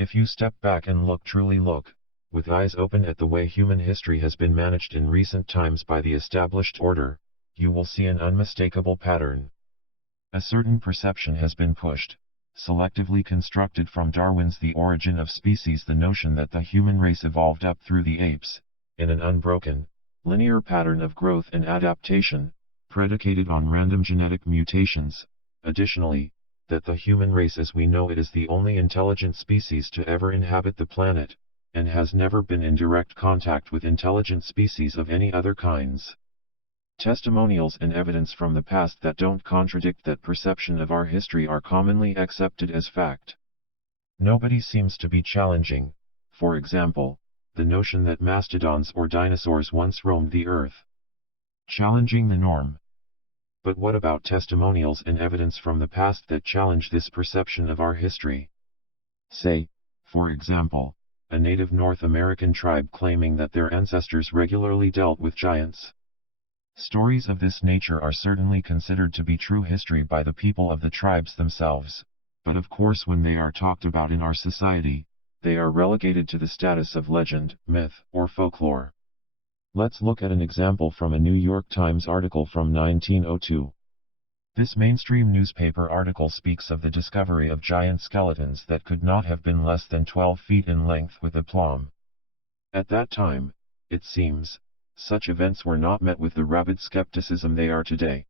If you step back and truly look, with eyes open at the way human history has been managed in recent times by the established order, you will see an unmistakable pattern. A certain perception has been pushed, selectively constructed from Darwin's The Origin of Species, the notion that the human race evolved up through the apes, in an unbroken, linear pattern of growth and adaptation, predicated on random genetic mutations. Additionally, that the human race as we know it is the only intelligent species to ever inhabit the planet, and has never been in direct contact with intelligent species of any other kinds. Testimonials and evidence from the past that don't contradict that perception of our history are commonly accepted as fact. Nobody seems to be challenging, for example, the notion that mastodons or dinosaurs once roamed the earth. Challenging the norm. But what about testimonials and evidence from the past that challenge this perception of our history? Say, for example, a native North American tribe claiming that their ancestors regularly dealt with giants. Stories of this nature are certainly considered to be true history by the people of the tribes themselves, but of course when they are talked about in our society, they are relegated to the status of legend, myth, or folklore. Let's look at an example from a New York Times article from 1902. This mainstream newspaper article speaks of the discovery of giant skeletons that could not have been less than 12 feet in length with aplomb. At that time, it seems, such events were not met with the rabid skepticism they are today.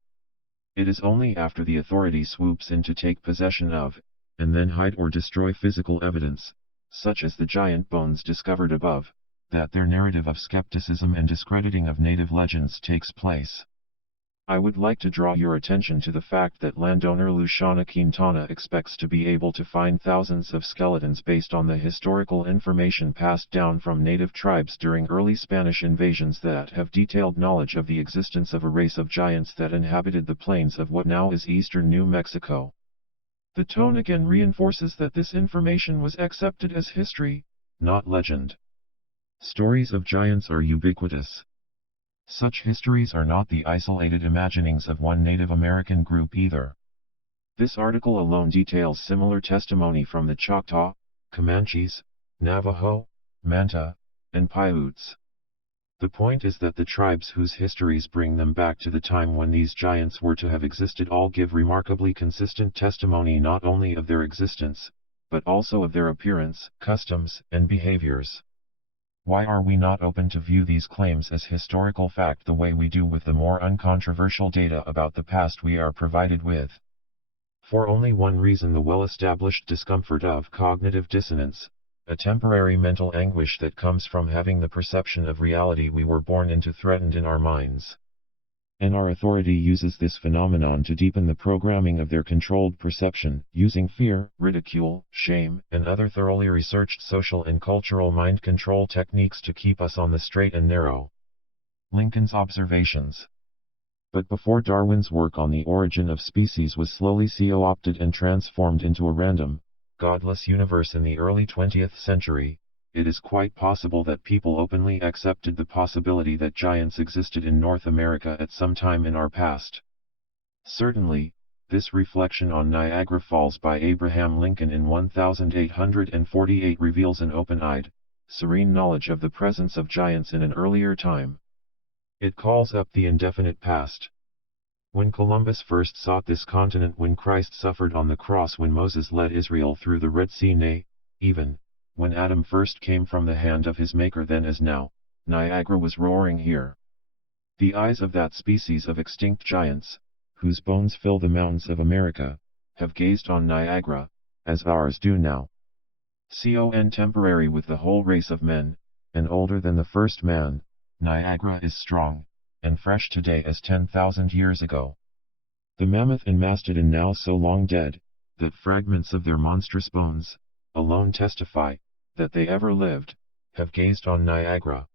It is only after the authority swoops in to take possession of, and then hide or destroy physical evidence, such as the giant bones discovered above, that their narrative of skepticism and discrediting of native legends takes place. I would like to draw your attention to the fact that landowner Luciana Quintana expects to be able to find thousands of skeletons based on the historical information passed down from native tribes during early Spanish invasions that have detailed knowledge of the existence of a race of giants that inhabited the plains of what now is eastern New Mexico. The tone again reinforces that this information was accepted as history, not legend. Stories of giants are ubiquitous. Such histories are not the isolated imaginings of one Native American group either. This article alone details similar testimony from the Choctaw, Comanches, Navajo, Manta, and Paiutes. The point is that the tribes whose histories bring them back to the time when these giants were to have existed all give remarkably consistent testimony not only of their existence, but also of their appearance, customs, and behaviors. Why are we not open to view these claims as historical fact the way we do with the more uncontroversial data about the past we are provided with? For only one reason: the well-established discomfort of cognitive dissonance, a temporary mental anguish that comes from having the perception of reality we were born into threatened in our minds. And our authority uses this phenomenon to deepen the programming of their controlled perception, using fear, ridicule, shame, and other thoroughly researched social and cultural mind control techniques to keep us on the straight and narrow. Lincoln's observations. But before Darwin's work on the origin of species was slowly co-opted and transformed into a random, godless universe in the early 20th century, it is quite possible that people openly accepted the possibility that giants existed in North America at some time in our past. Certainly, this reflection on Niagara Falls by Abraham Lincoln in 1848 reveals an open-eyed, serene knowledge of the presence of giants in an earlier time. It calls up the indefinite past. When Columbus first sought this continent, when Christ suffered on the cross, when Moses led Israel through the Red Sea, nay, even when Adam first came from the hand of his Maker, then as now, Niagara was roaring here. The eyes of that species of extinct giants, whose bones fill the mountains of America, have gazed on Niagara, as ours do now. Contemporary with the whole race of men, and older than the first man, Niagara is strong, and fresh today as 10,000 years ago. The mammoth and mastodon, now so long dead, that fragments of their monstrous bones, alone testify, that they ever lived, have gazed on Niagara.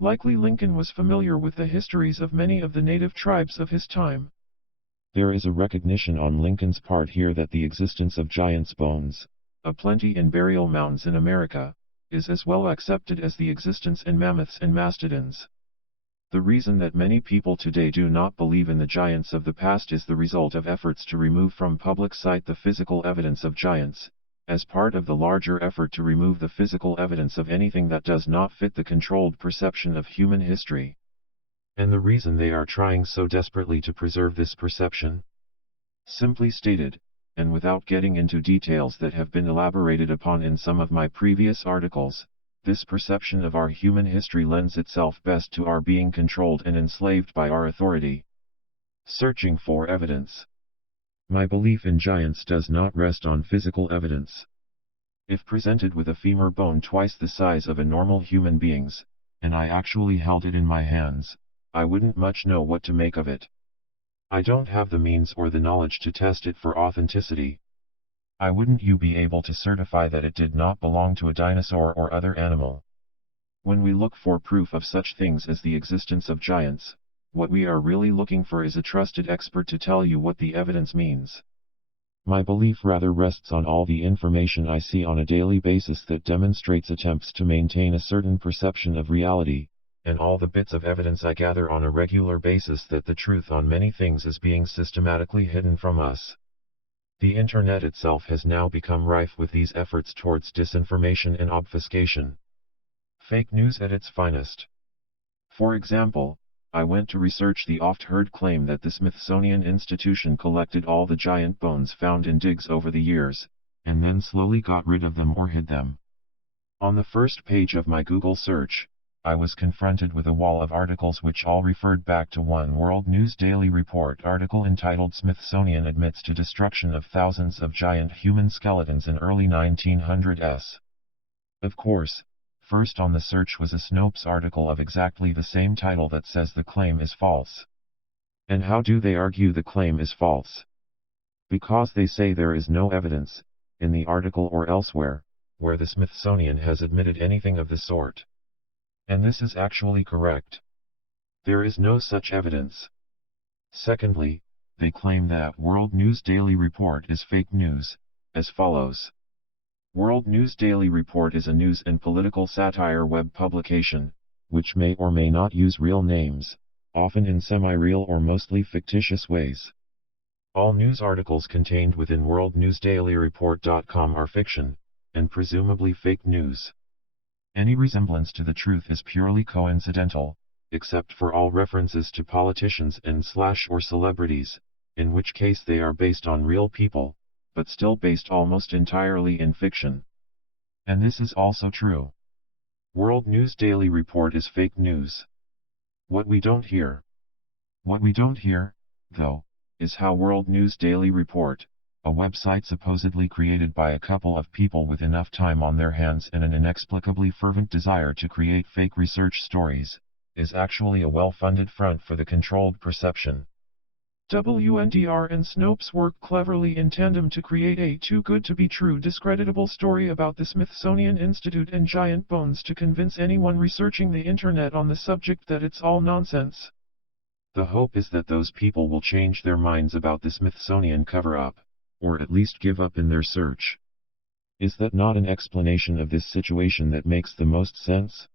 Likely Lincoln was familiar with the histories of many of the native tribes of his time. There is a recognition on Lincoln's part here that the existence of giants' bones, aplenty in burial mounds in America, is as well accepted as the existence in mammoths and mastodons. The reason that many people today do not believe in the giants of the past is the result of efforts to remove from public sight the physical evidence of giants, as part of the larger effort to remove the physical evidence of anything that does not fit the controlled perception of human history. And the reason they are trying so desperately to preserve this perception? Simply stated, and without getting into details that have been elaborated upon in some of my previous articles, this perception of our human history lends itself best to our being controlled and enslaved by our authority. Searching for evidence. My belief in giants does not rest on physical evidence. If presented with a femur bone twice the size of a normal human being's, and I actually held it in my hands, I wouldn't much know what to make of it. I don't have the means or the knowledge to test it for authenticity. I wouldn't you be able to certify that it did not belong to a dinosaur or other animal? When we look for proof of such things as the existence of giants, what we are really looking for is a trusted expert to tell you what the evidence means. My belief rather rests on all the information I see on a daily basis that demonstrates attempts to maintain a certain perception of reality, and all the bits of evidence I gather on a regular basis that the truth on many things is being systematically hidden from us. The internet itself has now become rife with these efforts towards disinformation and obfuscation. Fake news at its finest. For example, I went to research the oft-heard claim that the Smithsonian Institution collected all the giant bones found in digs over the years, and then slowly got rid of them or hid them. On the first page of my Google search, I was confronted with a wall of articles which all referred back to one World News Daily Report article entitled "Smithsonian Admits to Destruction of Thousands of Giant Human Skeletons in Early 1900s." Of course, first on the search was a Snopes article of exactly the same title that says the claim is false. And how do they argue the claim is false? Because they say there is no evidence, in the article or elsewhere, where the Smithsonian has admitted anything of the sort. And this is actually correct. There is no such evidence. Secondly, they claim that World News Daily Report is fake news, as follows. World News Daily Report is a news and political satire web publication, which may or may not use real names, often in semi-real or mostly fictitious ways. All news articles contained within worldnewsdailyreport.com are fiction, and presumably fake news. Any resemblance to the truth is purely coincidental, except for all references to politicians and/or celebrities, in which case they are based on real people, but still based almost entirely in fiction. And this is also true. World News Daily Report is fake news. What we don't hear, though, is how World News Daily Report, a website supposedly created by a couple of people with enough time on their hands and an inexplicably fervent desire to create fake research stories, is actually a well-funded front for the controlled perception. WNDR and Snopes work cleverly in tandem to create a too-good-to-be-true discreditable story about the Smithsonian Institute and giant bones to convince anyone researching the internet on the subject that it's all nonsense. The hope is that those people will change their minds about the Smithsonian cover-up, or at least give up in their search. Is that not an explanation of this situation that makes the most sense?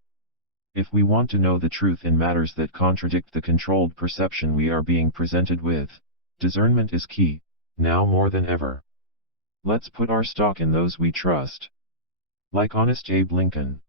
If we want to know the truth in matters that contradict the controlled perception we are being presented with, discernment is key, now more than ever. Let's put our stock in those we trust. Like Honest Abe Lincoln.